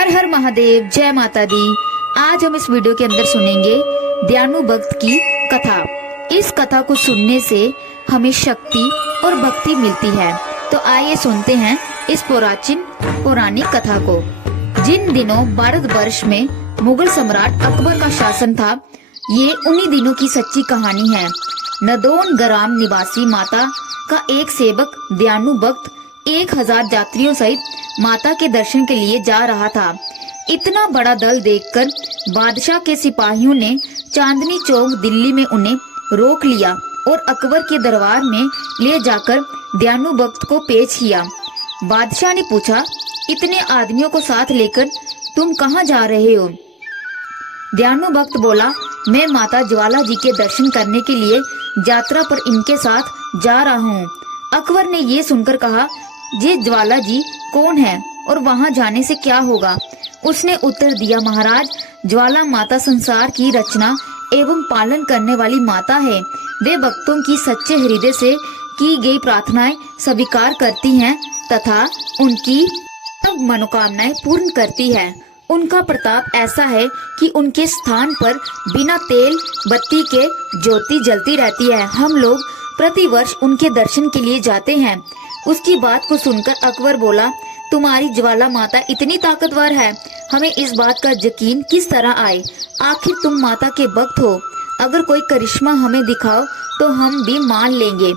हर हर महादेव, जय माता दी। आज हम इस वीडियो के अंदर सुनेंगे दयानु भक्त की कथा। इस कथा को सुनने से हमें शक्ति और भक्ति मिलती है। तो आइए सुनते हैं इस पौराणिक कथा को। जिन दिनों भारतवर्ष में मुगल सम्राट अकबर का शासन था, ये उन्हीं दिनों की सच्ची कहानी है। नदौन ग्राम निवासी माता का एक सेवक दयानु भक्त 1000 यात्रियों सहित माता के दर्शन के लिए जा रहा था। इतना बड़ा दल देखकर बादशाह के सिपाहियों ने चांदनी चौक दिल्ली में उन्हें रोक लिया और अकबर के दरबार में ले जाकर दयानु भक्त को पेश किया। बादशाह ने पूछा, इतने आदमियों को साथ लेकर तुम कहाँ जा रहे हो? दयानु भक्त बोला, मैं माता ज्वाला जी के दर्शन करने के लिए यात्रा पर इनके साथ जा रहा हूँ। अकबर ने ये सुनकर कहा, ये ज्वाला जी कौन है और वहाँ जाने से क्या होगा? उसने उत्तर दिया, महाराज, ज्वाला माता संसार की रचना एवं पालन करने वाली माता है। वे भक्तों की सच्चे हृदय से की गई प्रार्थनाएं स्वीकार करती हैं तथा उनकी सब मनोकामनाएं पूर्ण करती है। उनका प्रताप ऐसा है कि उनके स्थान पर बिना तेल बत्ती के ज्योति जलती रहती है। हम लोग प्रतिवर्ष उनके दर्शन के लिए जाते हैं। उसकी बात को सुनकर अकबर बोला, तुम्हारी ज्वाला माता इतनी ताकतवर है, हमें इस बात का यकीन किस तरह आए? आखिर तुम माता के भक्त हो, अगर कोई करिश्मा हमें दिखाओ तो हम भी मान लेंगे।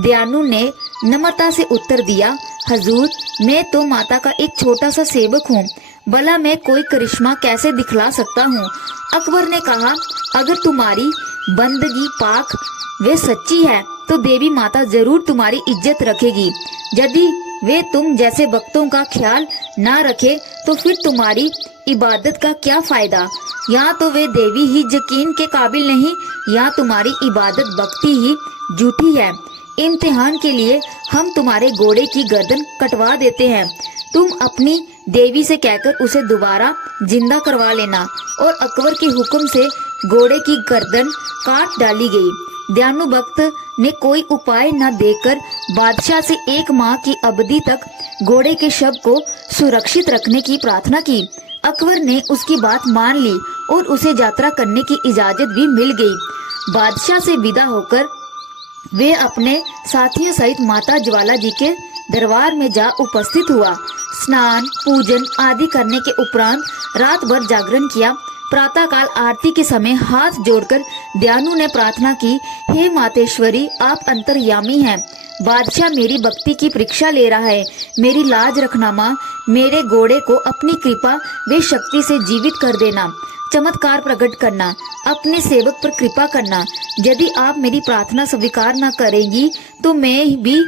दयानु ने नम्रता से उत्तर दिया, हजूर, मैं तो माता का एक छोटा सा सेवक हूँ, भला मैं कोई करिश्मा कैसे दिखला सकता हूँ? अकबर ने कहा, अगर तुम्हारी बंदगी पाक वे सच्ची है तो देवी माता जरूर तुम्हारी इज्जत रखेगी। यदि वे तुम जैसे भक्तों का ख्याल ना रखे तो फिर तुम्हारी इबादत का क्या फायदा? या तो वे देवी ही यकीन के काबिल नहीं, या तुम्हारी इबादत भक्ति ही झूठी है। इम्तिहान के लिए हम तुम्हारे घोड़े की गर्दन कटवा देते हैं। तुम अपनी देवी से कहकर उसे दोबारा जिंदा करवा लेना। और अकबर के हुक्म से घोड़े की गर्दन काट डाली गई। दयानु भक्त ने कोई उपाय न देकर बादशाह से 1 माह की अवधि तक घोड़े के शव को सुरक्षित रखने की प्रार्थना की। अकबर ने उसकी बात मान ली और उसे यात्रा करने की इजाजत भी मिल गई। बादशाह से विदा होकर वे अपने साथियों सहित माता ज्वाला जी के दरबार में जा उपस्थित हुआ। स्नान पूजन आदि करने के उपरांत रात भर जागरण किया। प्रातःकाल आरती के समय हाथ जोड़कर दयानु ने प्रार्थना की, हे मातेश्वरी, आप अंतर्यामी हैं। बादशाह मेरी भक्ति की परीक्षा ले रहा है। मेरी लाज रखना माँ, मेरे घोड़े को अपनी कृपा व शक्ति से जीवित कर देना। चमत्कार प्रकट करना, अपने सेवक पर कृपा करना। यदि आप मेरी प्रार्थना स्वीकार न करेंगी तो मैं भी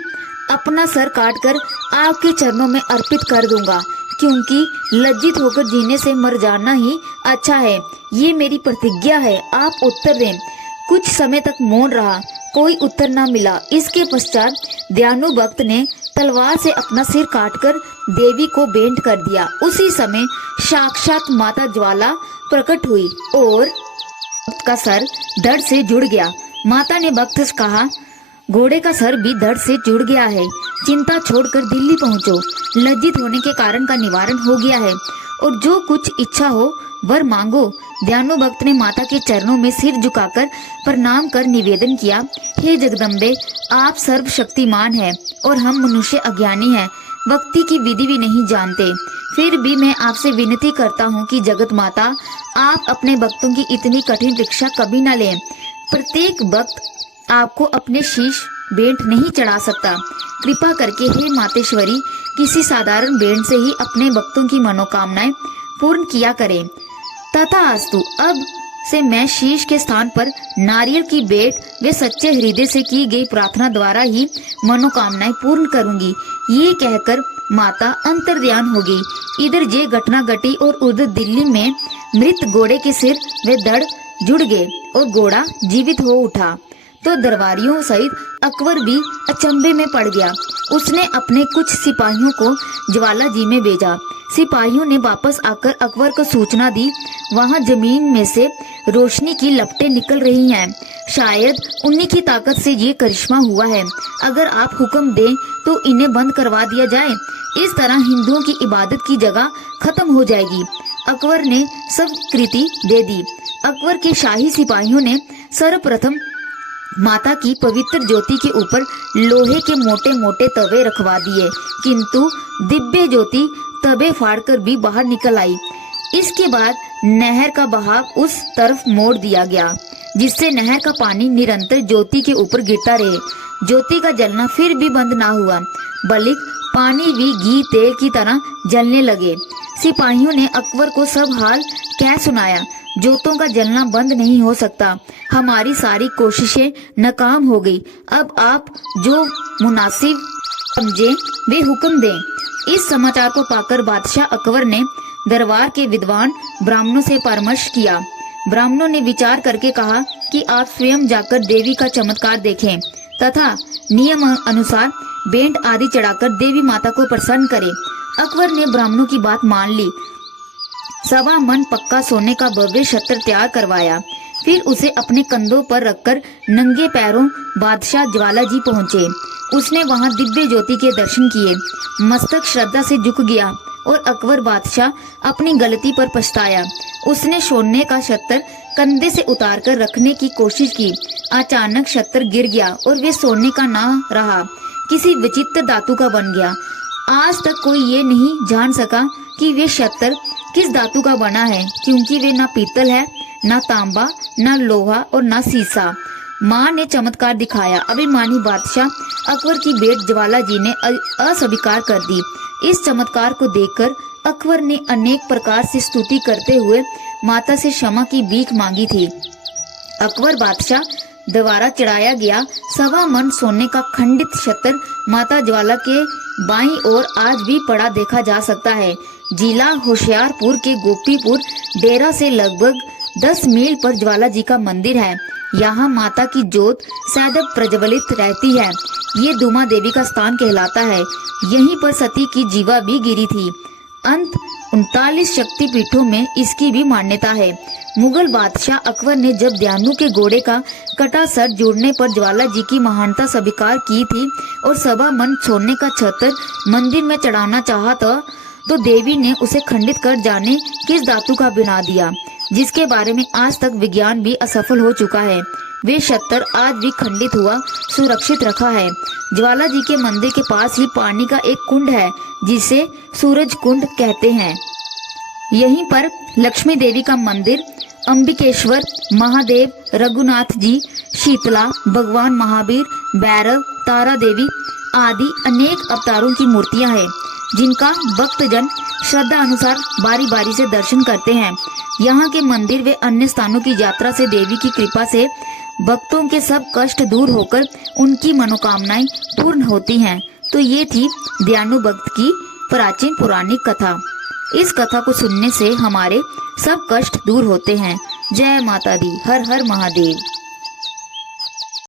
अपना सर काटकर आपके चरणों में अर्पित कर दूंगा, क्योंकि लज्जित होकर जीने से मर जाना ही अच्छा है। ये मेरी प्रतिज्ञा है, आप उत्तर दें। कुछ समय तक मौन रहा, कोई उत्तर न मिला। इसके पश्चात दयानु भक्त ने तलवार से अपना सिर काटकर देवी को भेंट कर दिया। उसी समय साक्षात माता ज्वाला प्रकट हुई और भक्त का सर धड़ से जुड़ गया। माता ने भक्त से कहा, घोड़े का सर भी धड़ से जुड़ गया है, चिंता छोड़कर दिल्ली पहुंचो। लज्जित होने के कारण का निवारण हो गया है और जो कुछ इच्छा हो वर मांगो। दयानु भक्त ने माता के चरणों में सिर झुकाकर प्रणाम कर निवेदन किया, हे जगदम्बे, आप सर्वशक्तिमान हैं और हम मनुष्य अज्ञानी हैं, भक्ति की विधि भी नहीं जानते। फिर भी मैं आपसे विनती करता हूँ कि जगत माता, आप अपने भक्तों की इतनी कठिन परीक्षा कभी न लें। प्रत्येक भक्त आपको अपने शीश भेंट नहीं चढ़ा सकता। कृपा करके हे मातेश्वरी, किसी साधारण भेंट से ही अपने भक्तों की मनोकामनाएं पूर्ण किया करें। तथास्तु, अब से मैं शीश के स्थान पर नारियल की भेंट वे सच्चे हृदय से की गई प्रार्थना द्वारा ही मनोकामनाएं पूर्ण करूंगी। ये कहकर माता अंतर्ध्यान हो गई। इधर ये घटना घटी और उधर दिल्ली में मृत घोड़े के सिर वे धड़ जुड़ गए और घोड़ा जीवित हो उठा। तो दरबारियों सहित अकबर भी अचंभे में पड़ गया। उसने अपने कुछ सिपाहियों को ज्वाला जी में भेजा। सिपाहियों ने वापस आकर अकबर को सूचना दी, वहां जमीन में से रोशनी की लपटें निकल रही हैं। शायद उन्हीं की ताकत से ये करिश्मा हुआ है। अगर आप हुक्म दें तो इन्हें बंद करवा दिया जाए। इस तरह हिंदुओं की इबादत की जगह खत्म हो जाएगी। अकबर ने सब कृति दे दी। अकबर के शाही सिपाहियों ने सर्वप्रथम माता की पवित्र ज्योति के ऊपर लोहे के मोटे मोटे तवे रखवा दिए, किंतु दिव्य ज्योति तवे फाड़कर भी बाहर निकल आई। इसके बाद नहर का बहाव उस तरफ मोड़ दिया गया, जिससे नहर का पानी निरंतर ज्योति के ऊपर गिरता रहे। ज्योति का जलना फिर भी बंद ना हुआ, बल्कि पानी भी घी तेल की तरह जलने लगे। सिपाहियों ने अकबर को सब हाल कह सुनाया। ज्योतों का जलना बंद नहीं हो सकता, हमारी सारी कोशिशें नाकाम हो गई। अब आप जो मुनासिब समझे वे हुक्म दें। इस समाचार को पाकर बादशाह अकबर ने दरबार के विद्वान ब्राह्मणों से परामर्श किया। ब्राह्मणों ने विचार करके कहा कि आप स्वयं जाकर देवी का चमत्कार देखें तथा नियम अनुसार बेंट आदि चढ़ाकर देवी माता को प्रसन्न करें। अकबर ने ब्राह्मणों की बात मान ली। सवा मन पक्का सोने का भव्य छत्र तैयार करवाया। फिर उसे अपने कंधों पर रखकर नंगे पैरों बादशाह ज्वाला जी पहुँचे। उसने वहां दिव्य ज्योति के दर्शन किए। मस्तक श्रद्धा से झुक गया और अकबर बादशाह अपनी गलती पर पछताया। उसने सोने का छत्र कंधे से उतारकर रखने की कोशिश की। अचानक छत्र गिर गया और वे सोने का ना रहा, किसी विचित्र धातु का बन गया। आज तक कोई ये नहीं जान सका कि वे छत्र किस धातु का बना है, क्योंकि वे ना पीतल है, ना तांबा, ना लोहा और ना सीसा। माँ ने चमत्कार दिखाया। अभिमानी बादशाह अकबर की बेट ज्वाला जी ने अस्वीकार कर दी। इस चमत्कार को देखकर अकबर ने अनेक प्रकार से स्तुति करते हुए माता से क्षमा की भीख मांगी थी। अकबर बादशाह द्वारा चढ़ाया गया सवा मन सोने का खंडित छत्र माता ज्वाला के बाईं ओर आज भी पड़ा देखा जा सकता है। जिला होशियारपुर के गोपीपुर डेरा से लगभग 10 मील पर ज्वाला जी का मंदिर है। यहाँ माता की ज्योत सदैव प्रज्वलित रहती है। ये दुमा देवी का स्थान कहलाता है। यहीं पर सती की जीवा भी गिरी थी। अंत 39 शक्ति पीठों में इसकी भी मान्यता है। मुगल बादशाह अकबर ने जब दयानु के घोड़े का कटा सर जोड़ने पर ज्वाला जी की महानता स्वीकार की थी और सवा मन सोने का छत्र मंदिर में चढ़ाना चाहा था, तो देवी ने उसे खंडित कर जाने किस धातु का बना दिया, जिसके बारे में आज तक विज्ञान भी असफल हो चुका है। वे छत्र आज भी खंडित हुआ सुरक्षित रखा है। ज्वाला जी के मंदिर के पास ही पानी का एक कुंड है, जिसे सूरज कुंड कहते हैं। यहीं पर लक्ष्मी देवी का मंदिर, अंबिकेश्वर, महादेव, रघुनाथ जी, शीतला, भगवान महावीर, भैरव, तारा देवी आदि अनेक अवतारों की मूर्तियां हैं, जिनका भक्तजन श्रद्धा अनुसार बारी बारी से दर्शन करते हैं। यहाँ के मंदिर व अन्य स्थानों की यात्रा से देवी की कृपा से भक्तों के सब कष्ट दूर होकर उनकी मनोकामनाएं पूर्ण होती हैं। तो ये थी दयानु भक्त की प्राचीन पौराणिक कथा। इस कथा को सुनने से हमारे सब कष्ट दूर होते हैं। जय माता दी। हर हर महादेव।